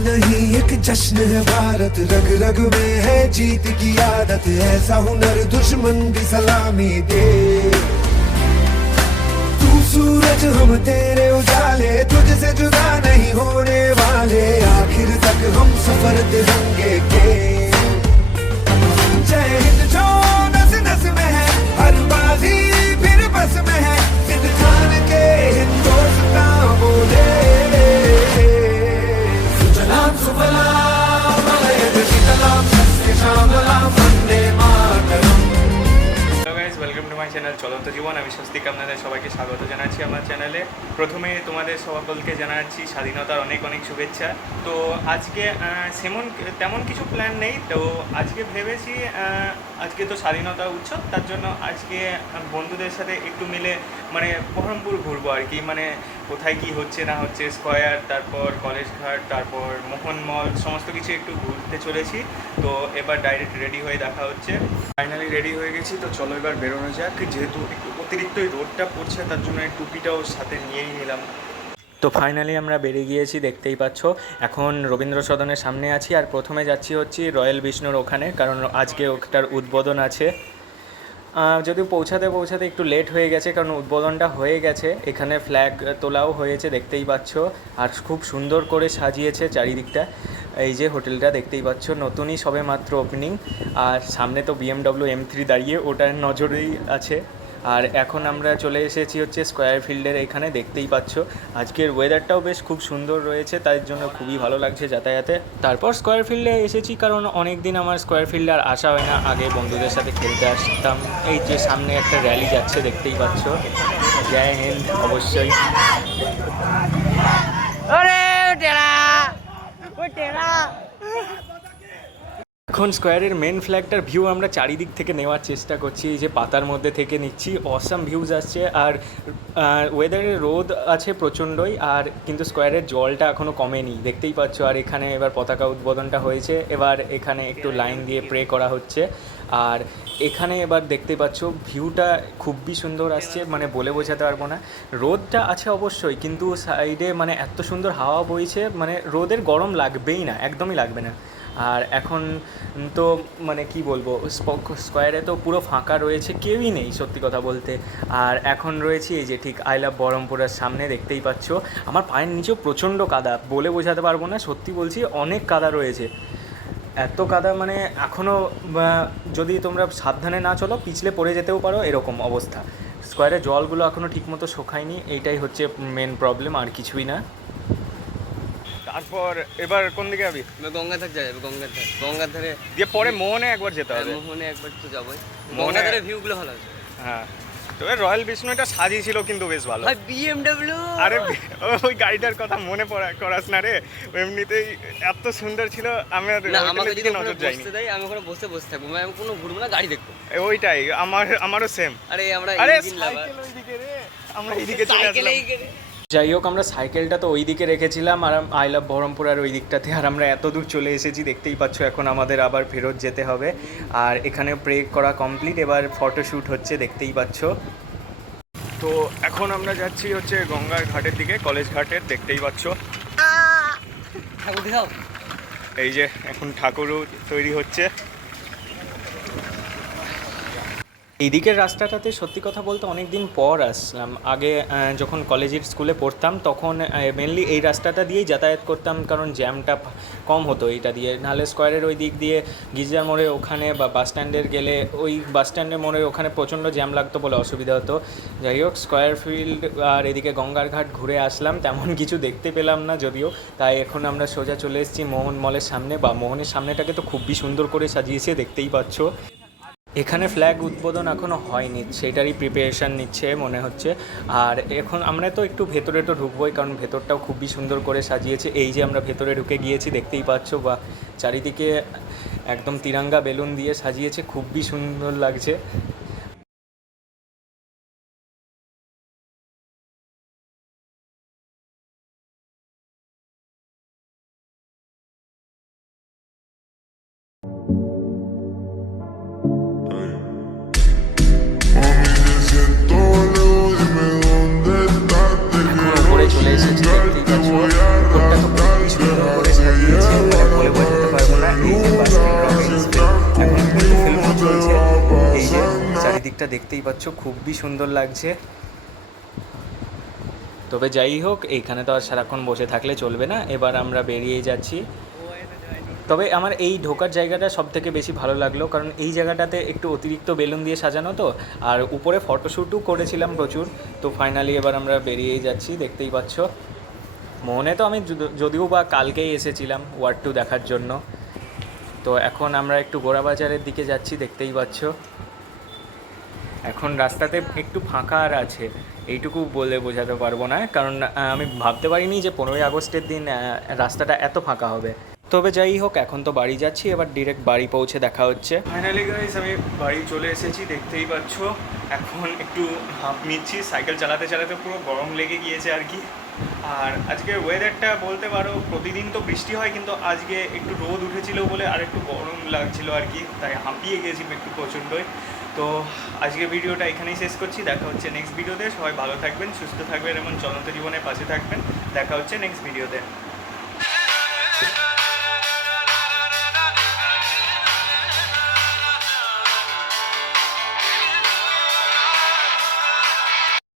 नहीं, एक जश्न है भारत। रग रग में है जीत की आदत। ऐसा हुनर दुश्मन भी सलामी दे। तू सूरज, हम तेरे उजाले মাই চ্যানেল চলন্ত জীবন। আমি স্বস্তিক আপনাদের সবাইকে স্বাগত জানাচ্ছি আমার চ্যানেলে। প্রথমে তোমাদের সকলকে জানাচ্ছি স্বাধীনতার অনেক অনেক শুভেচ্ছা। তো আজকে সেমন, তেমন কিছু প্ল্যান নেই। তো আজকে ভেবেছি আজকে তো স্বাধীনতা উৎসব, তার জন্য আজকে বন্ধুদের সাথে একটু মিলে মানে বহরমপুর ঘুরবো আর কি। মানে কোথায় কি হচ্ছে, না হচ্ছে স্কোয়ার তারপর কলেজ ঘাট, তারপর মোহন মল সমস্ত কিছু একটু ঘুরতে চলেছি। তো এবার ডাইরেক্ট রেডি হয়ে দেখা হচ্ছে। ফাইনালি রেডি হয়ে গেছি, তো চলো এবার বেরোনো যাক। যেহেতু একটু অতিরিক্ত রোদটা পড়ছে, তার জন্য এই টুপিটাও সাথে নিয়েই নিলাম। তো ফাইনালি আমরা বেরিয়ে গিয়েছি, দেখতেই পাচ্ছ। এখন রবীন্দ্র সদনের সামনে আছি আর প্রথমে যাচ্ছি হচ্ছে রয়্যাল বিষ্ণুর ওখানে, কারণ আজকে ওটার উদ্বোধন আছে। যদিও পৌঁছাতে পৌঁছাতে একটু লেট হয়ে গেছে, কারণ উদ্বোধনটা হয়ে গেছে। এখানে ফ্ল্যাগ তোলাও হয়েছে, দেখতেই পাচ্ছ। আর খুব সুন্দর করে সাজিয়েছে চারিদিকটা। এই যে হোটেলটা দেখতেই পাচ্ছ, নতুনই সবে মাত্র ওপেনিং আর সামনে তো বিএমডব্লিউ এম থ্রি দাঁড়িয়ে ওটার নজরেই আছে। আর এখন আমরা চলে এসেছি হচ্ছে স্কোয়ার ফিল্ডের এখানে, দেখতেই পাচ্ছ। আজকের ওয়েদারটাও বেশ খুব সুন্দর রয়েছে, তাই জন্য খুবই ভালো লাগছে যাতায়াতে। তারপর স্কোয়ার ফিল্ডে এসেছি, কারণ অনেক দিন আমার স্কোয়ার ফিল্ডে আর আসা হয় না। আগে বন্ধুদের সাথে খেলতে আসতাম। এই যে সামনে একটা র্যালি যাচ্ছে, দেখতেই পাচ্ছ। জয় হিন্দ, অবশ্যই। এখন স্কোয়ারের মেন ফ্ল্যাগটার ভিউ আমরা চারিদিক থেকে নেওয়ার চেষ্টা করছি যে পাতার মধ্যে থেকে নিচ্ছি। অসাম ভিউজ আসছে আর ওয়েদারে রোদ আছে প্রচণ্ডই আর কিন্তু স্কোয়ারের জলটা এখনও কমেনি। দেখতেই পাচ্ছ, আর এখানে এবার পতাকা উদ্বোধনটা হয়েছে। এবার এখানে একটু লাইন দিয়ে প্রে করা হচ্ছে। আর এখানে এবার দেখতে পাচ্ছ ভিউটা খুবই সুন্দর আসছে মানে বলে বোঝাতে পারব না। রোদটা আছে অবশ্যই, কিন্তু সাইডে মানে এত সুন্দর হাওয়া বইছে মানে রোদের গরম লাগবেই না, একদমই লাগবে না। আর এখন তো মানে কি বলব স্কোয়ারে তো পুরো ফাঁকা রয়েছে, কেউই নেই সত্যি কথা বলতে। আর এখন রয়েছি এই যে ঠিক আই লাভ বহরমপুরের সামনে, দেখতেই পাচ্ছ। আমার পায়ের নিচেও প্রচণ্ড কাদা, বলে বোঝাতে পারব না, সত্যি বলছি অনেক কাদা রয়েছে। এত কাদা মানে এখনও যদি তোমরা সাবধানে না চলো, পিছলে পড়ে যেতেও পারো, এরকম অবস্থা। স্কোয়ারে জলগুলো এখনও ঠিকমতো শোকায়নি, এইটাই হচ্ছে মেন প্রবলেম আর কিছুই না। তারপর এবার কোন দিকে যাবি? আমি গঙ্গাধার যাই গঙ্গার ধার। গঙ্গার ধারে দিয়ে পরে মোহনে একবার যেতে হবে। মোহনে একবার তো যাবোই। মোহনে- গঙ্গার ধারে ভিউগুলো ভালো আছে। হ্যাঁ। তবে রয়্যাল বিষ্ণুটা সাজিয়েছিল কিন্তু বেশ ভালো। বিএমডব্লিউ আরে ওই গাড়িটার কথা মনে পড়া করাস না রে। এমনিতেই এত সুন্দর ছিল আমার না আমাকে যদি নজর যায়নি। বসতে দেয় আমি ওখানে বসে বসে থাকব। মানে আমি কোনো ঘুরবো না গাড়ি দেখব। ওইটাই আমার আমারও সেম আরে আমরা আরে সাইকেল ওইদিকে রে। আমরা এইদিকে চলে আসলাম। যাই হোক আমরা সাইকেলটা তো ওই দিকে রেখেছিলাম আর আই লাভ বহরমপুর আর ওই দিকটাতে। আর আমরা এত দূর চলে এসেছি দেখতেই পাচ্ছ এখন আমাদের আবার ফেরত যেতে হবে। আর এখানে প্রে করা কমপ্লিট এবার ফটোশ্যুট হচ্ছে দেখতেই পাচ্ছ। তো এখন আমরা যাচ্ছি হচ্ছে গঙ্গার ঘাটের দিকে কলেজ ঘাটের দেখতেই পাচ্ছ। এই যে এখন ঠাকুরও তৈরি হচ্ছে। এইদিকের রাস্তাটাতে সত্যি কথা বলতে অনেক দিন পর আসলাম। আগে যখন কলেজের স্কুলে পড়তাম, তখন মেনলি এই রাস্তাটা দিয়েই যাতায়াত করতাম, কারণ জ্যামটা কম হতো এইটা দিয়ে। নাহলে স্কোয়ারের ওই দিক দিয়ে গির্জার মোড়ে ওখানে বা বাস স্ট্যান্ডের গেলে ওই বাস স্ট্যান্ডের মোড়ে ওখানে প্রচণ্ড জ্যাম লাগতো বলে অসুবিধা হতো। যাই হোক স্কোয়ার ফিল্ড আর এদিকে গঙ্গার ঘাট ঘুরে আসলাম, তেমন কিছু দেখতে পেলাম না যদিও। তাই এখন আমরা সোজা চলে এসেছি মোহন মলের সামনে, বা মোহনের সামনেটাকে তো খুবই সুন্দর করে সাজিয়েছে, দেখতেই পাচ্ছ। এখানে ফ্ল্যাগ উদ্বোধন এখনও হয়নি, সেটারই প্রিপারেশান নিচ্ছে মনে হচ্ছে। আর এখন আমরা তো একটু ভেতরে তো ঢুকবোই, কারণ ভেতরটাও খুবই সুন্দর করে সাজিয়েছে। এই যে আমরা ভেতরে ঢুকে গিয়েছি, দেখতেই পাচ্ছ বা চারিদিকে একদম তিরাঙ্গা বেলুন দিয়ে সাজিয়েছে, খুবই সুন্দর লাগছে। এসেছি দেখতেই পাচ্ছ কোটটা তো খুব সুন্দর করে সাজিয়েছে মানে বলে বোঝাতে পারব না এই যে বাস্কেট রকেট এখন কিন্তু ফেলুন চলছে এই যে চারিদিকটা দেখতেই পাচ্ছ খুবই সুন্দর লাগছে তবে যাই হোক এইখানে তো আর সারাক্ষণ বসে থাকলে চলবে না এবার আমরা বেরিয়ে যাচ্ছি তবে আমার এই ঢোকার জায়গাটা সব থেকে বেশি ভালো লাগল, কারণ এই জায়গাটাতে একটু অতিরিক্ত বেলুন দিয়ে সাজানো তো, আর উপরে ফটোশ্যুটও করেছিলাম প্রচুর, তো ফাইনালি এবার আমরা বেরিয়েই যাচ্ছি, দেখতেই পাচ্ছ। মোহনে তো আমি যদিও বা কালকেই এসেছিলাম ওয়ার্ড টু দেখার জন্য, তো এখন আমরা একটু গোড়াবাজারের দিকে যাচ্ছি, দেখতেই পাচ্ছ। এখন রাস্তাতে একটু ফাঁকা আর আছে, এইটুকু বলে বোঝাতে পারব না, কারণ আমি ভাবতে পারিনি যে পনেরোই আগস্টের দিন রাস্তাটা এত ফাঁকা হবে। তবে যাই হোক, এখন তো বাড়ি যাচ্ছি, এবার ডিরেক্ট বাড়ি পৌঁছে দেখা হচ্ছে। ফাইনালি গাইস আমি বাড়ি চলে এসেছি, দেখতেই পাচ্ছ। এখন একটু হাঁপ নিচ্ছি সাইকেল চালাতে চালাতে পুরো গরম লেগে গিয়েছে আর কি। আর আজকের ওয়েদারটা বলতে পারো, প্রতিদিন তো বৃষ্টি হয়, কিন্তু আজকে একটু রোদ উঠেছিল বলে আর একটু গরম লাগছিল আর কি, তাই হাঁপিয়ে গেছি একটু প্রচণ্ডই। তো আজকে ভিডিওটা এখানেই শেষ করছি, দেখা হচ্ছে নেক্সট ভিডিওতে সবাই ভালো থাকবেন, সুস্থ থাকবেন এবং চলন্ত জীবনের পাশে থাকবেন। দেখা হচ্ছে নেক্সট ভিডিওতে